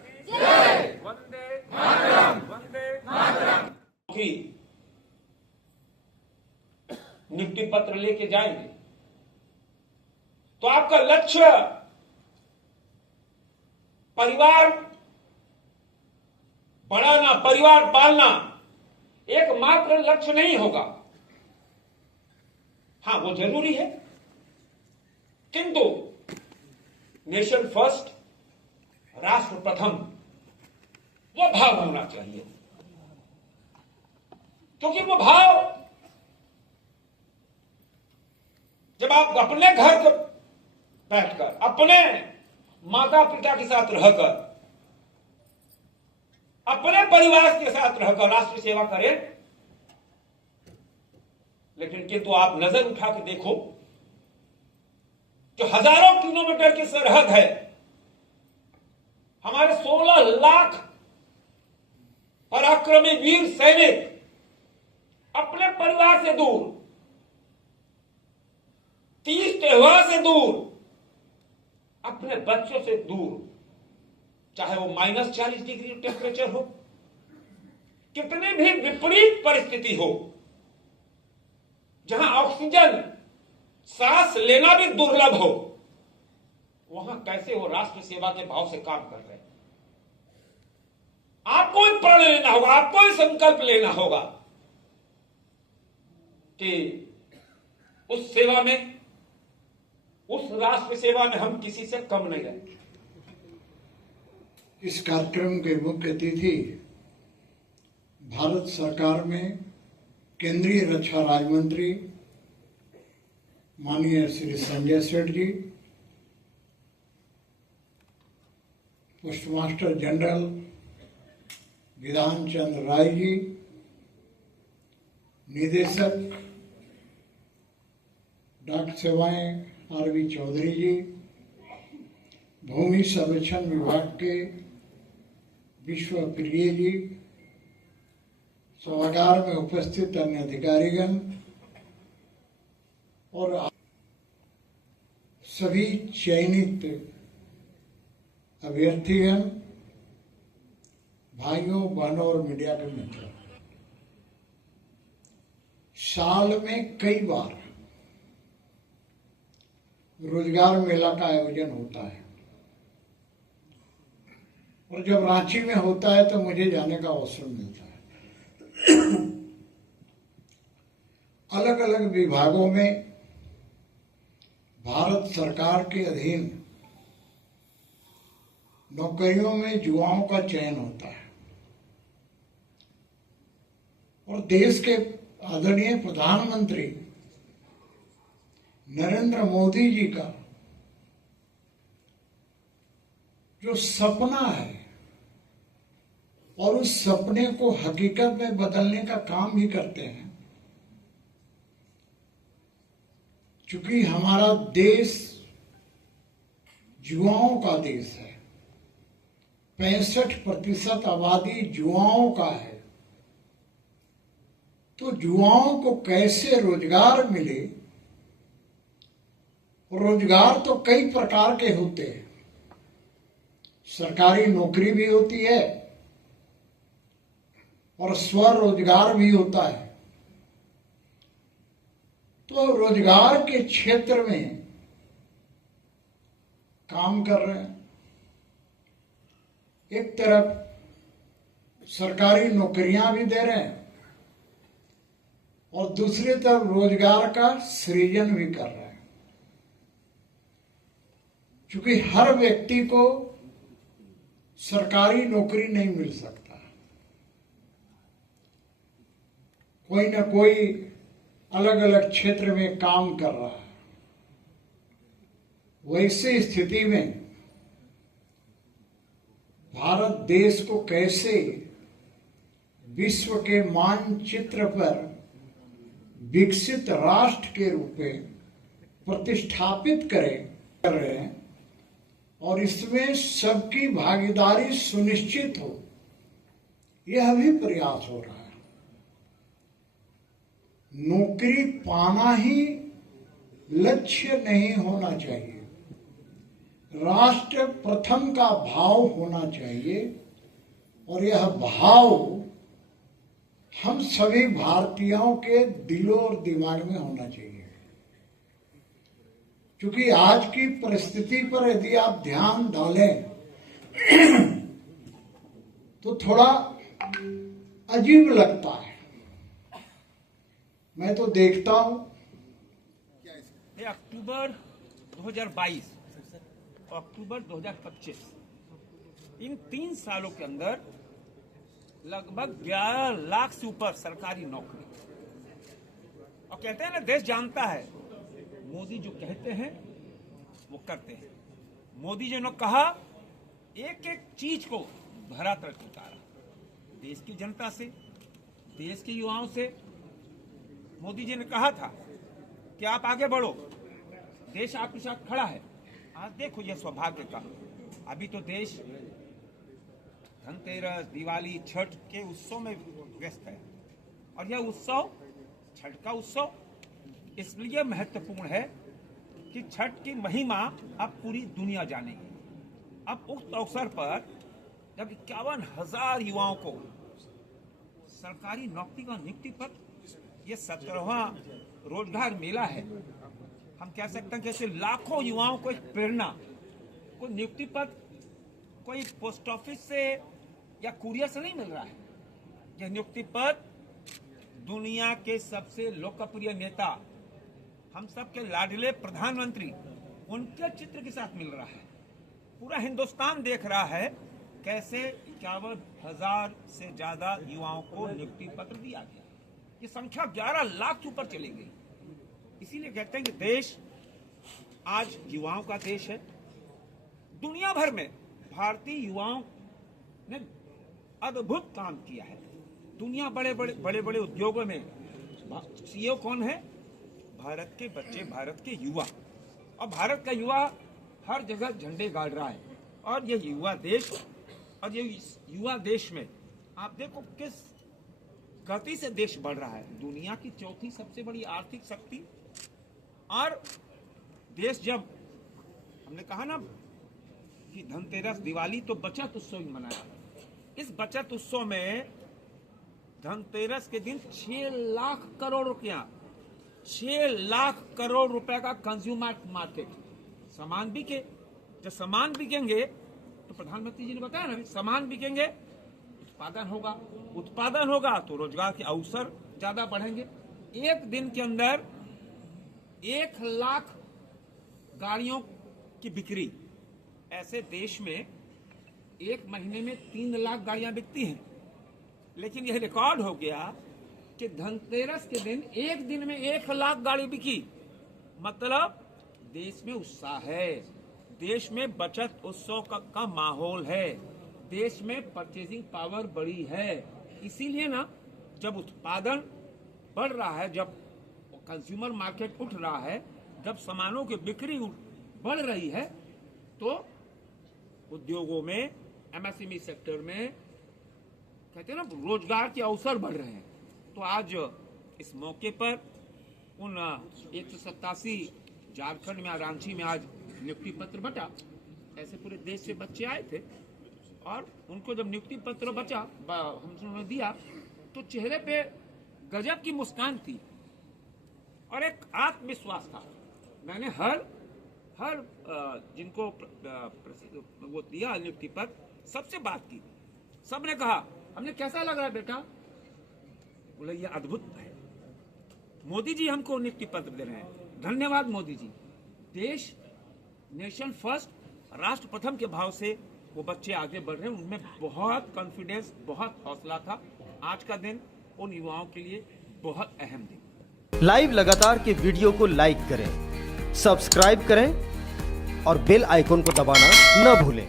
की जय। वंदे मातरम, वंदे मातरम। की नियुक्ति पत्र लेके जाएंगे तो आपका लक्ष्य परिवार बढ़ाना, परिवार पालना एकमात्र लक्ष्य नहीं होगा। हां, वो जरूरी है, किंतु नेशन फर्स्ट, राष्ट्र प्रथम, वो भाव होना चाहिए। क्योंकि वो भाव जब आप अपने घर को बैठकर, अपने माता पिता के साथ रहकर, अपने परिवार के साथ रहकर राष्ट्र सेवा करें, लेकिन किंतु आप नजर उठा के देखो, जो हजारों किलोमीटर की सरहद है, हमारे 16 लाख पराक्रमी वीर सैनिक अपने परिवार से दूर, 30 त्योहार से दूर, अपने बच्चों से दूर, चाहे वो -40 डिग्री टेम्परेचर हो, कितनी भी विपरीत परिस्थिति हो, जहां ऑक्सीजन सांस लेना भी दुर्लभ हो, वहां कैसे वो राष्ट्र सेवा के भाव से काम कर रहे हैं। आपको ही प्रण लेना होगा, आपको ही संकल्प लेना होगा कि उस सेवा में, उस राष्ट्र सेवा में हम किसी से कम नहीं रहेंगे। इस कार्यक्रम के मुख्य अतिथि भारत सरकार में केंद्रीय रक्षा राज्य मंत्री माननीय श्री संजय सेठ जी, पोस्टमास्टर जनरल विधान चंद्र राय जी, निदेशक डाक सेवाएं आर.वी. चौधरी जी, भूमि सर्वेक्षण विभाग के विश्व प्रिय जी, सभागार में उपस्थित अन्य अधिकारीगण और सभी चयनित अभ्यर्थीगण, भाइयों बहनों और मीडिया के मित्रों, साल में कई बार रोजगार मेला का आयोजन होता है और जब रांची में होता है तो मुझे जाने का अवसर मिलता है। अलग अलग विभागों में भारत सरकार के अधीन नौकरियों में युवाओं का चयन होता है और देश के आदरणीय प्रधानमंत्री नरेंद्र मोदी जी का जो सपना है और उस सपने को हकीकत में बदलने का काम भी करते हैं। चूंकि हमारा देश युवाओं का देश है, 65% आबादी युवाओं का है, तो युवाओं को कैसे रोजगार मिले। रोजगार तो कई प्रकार के होते हैं, सरकारी नौकरी भी होती है और स्वरोजगार भी होता है। तो रोजगार के क्षेत्र में काम कर रहे हैं। एक तरफ सरकारी नौकरियां भी दे रहे हैं और दूसरी तरफ रोजगार का सृजन भी कर रहे हैं। क्योंकि हर व्यक्ति को सरकारी नौकरी नहीं मिल सकता, कोई ना कोई अलग अलग क्षेत्र में काम कर रहा है। वैसी स्थिति में भारत देश को कैसे विश्व के मानचित्र पर विकसित राष्ट्र के रूप में प्रतिष्ठापित कर रहे हैं और इसमें सबकी भागीदारी सुनिश्चित हो, यह भी प्रयास हो रहा है। नौकरी पाना ही लक्ष्य नहीं होना चाहिए, राष्ट्र प्रथम का भाव होना चाहिए और यह भाव हम सभी भारतीयों के दिलों और दिमाग में होना चाहिए। क्योंकि आज की परिस्थिति पर यदि आप ध्यान डालें तो थोड़ा अजीब लगता है। मैं तो देखता हूं अक्टूबर 2022 और अक्टूबर 2025 इन 3 सालों के अंदर लगभग 11 लाख से ऊपर सरकारी नौकरी। और कहते हैं ना, देश जानता है मोदी जो कहते हैं वो करते हैं। मोदी जी ने कहा, एक एक चीज को धरातल पर उतारा, देश की जनता से, देश के युवाओं से। मोदी जी ने कहा था कि आप आगे बढ़ो, देश आपके साथ खड़ा है। आज देखो यह सौभाग्य का, अभी तो देश धनतेरस, दिवाली, छठ के उत्सव में व्यस्त है। और यह उत्सव, छठ का उत्सव इसलिए महत्वपूर्ण है कि छठ की महिमा अब पूरी दुनिया जानेगी। अब उस अवसर पर जब 51,000 युवाओं को सरकारी नौकरी का नियुक्ति पत्र, यह 17वां रोजगार मेला है। हम कह सकते हैं कि ऐसे लाखों युवाओं को एक प्रेरणा, कोई नियुक्ति पत्र कोई पोस्ट ऑफिस से या कुरियर से नहीं मिल रहा है। यह नियुक्ति पत्र दुनिया के सबसे लोकप्रिय नेता, हम सबके लाडले प्रधानमंत्री, उनके चित्र के साथ मिल रहा है। पूरा हिंदुस्तान देख रहा है कैसे 51,000 से ज्यादा युवाओं को नियुक्ति पत्र दिया गया। ये संख्या 11 लाख के ऊपर चली गई। इसीलिए कहते हैं कि देश आज युवाओं का देश है। दुनिया भर में भारतीय युवाओं ने अद्भुत काम किया है। दुनिया बड़े बड़े उद्योगों में सीईओ कौन है? भारत के बच्चे, भारत के युवा। और भारत का युवा हर जगह झंडे गाड़ रहा है। और ये युवा देश, और ये युवा देश में आप देखो किस गति से देश बढ़ रहा है। दुनिया की 4थी सबसे बड़ी आर्थिक शक्ति। और देश, जब हमने कहा ना कि धनतेरस, दिवाली तो बचत उत्सव ही मनाया। इस बचत उत्सव में धनतेरस के दिन 6 लाख करोड़ रुपया, 6 लाख करोड़ रुपए का कंज्यूमर मार्केट, सामान बिके। जब सामान बिकेंगे तो प्रधानमंत्री जी ने बताया ना, सामान बिकेंगे उत्पादन होगा तो रोजगार के अवसर ज्यादा बढ़ेंगे। एक दिन के अंदर 1 लाख गाड़ियों की बिक्री। ऐसे देश में एक महीने में 3 लाख गाड़ियां बिकती हैं। लेकिन यह रिकॉर्ड हो गया कि धनतेरस के दिन एक दिन में 1 लाख गाड़ी बिकी। मतलब देश में उत्साह है, देश में बचत उत्सव का माहौल है, देश में परचेजिंग पावर बढ़ी है। इसीलिए ना, जब उत्पादन बढ़ रहा है, जब कंज्यूमर मार्केट उठ रहा है, जब सामानों की बिक्री बढ़ रही है, तो उद्योगों में, एमएसएमई सेक्टर में, कहते हैं ना, रोजगार के अवसर बढ़ रहे हैं। तो आज इस मौके पर उन 187 झारखंड में, रांची में आज नियुक्ति पत्र बटा। ऐसे पूरे देश से बच्चे आए थे और उनको जब नियुक्ति पत्र बचा, हमने दिया, तो चेहरे पे गजब की मुस्कान थी और एक आत्मविश्वास था। मैंने हर जिनको वो दिया नियुक्ति पत्र, सबसे बात की। सबने कहा, हमने कैसा लग रहा है बेटा? बोले ये अद्भुत है, मोदी जी हमको नियुक्ति पत्र दे रहे हैं, धन्यवाद मोदी जी। देश, नेशन फर्स्ट, राष्ट्र प्रथम के भाव से वो बच्चे आगे बढ़ रहे हैं। उनमें बहुत कॉन्फिडेंस, बहुत हौसला था। आज का दिन उन युवाओं के लिए बहुत अहम दिन। लाइव लगातार के वीडियो को लाइक करें, सब्सक्राइब करें और बेल आइकॉन को दबाना न भूलें।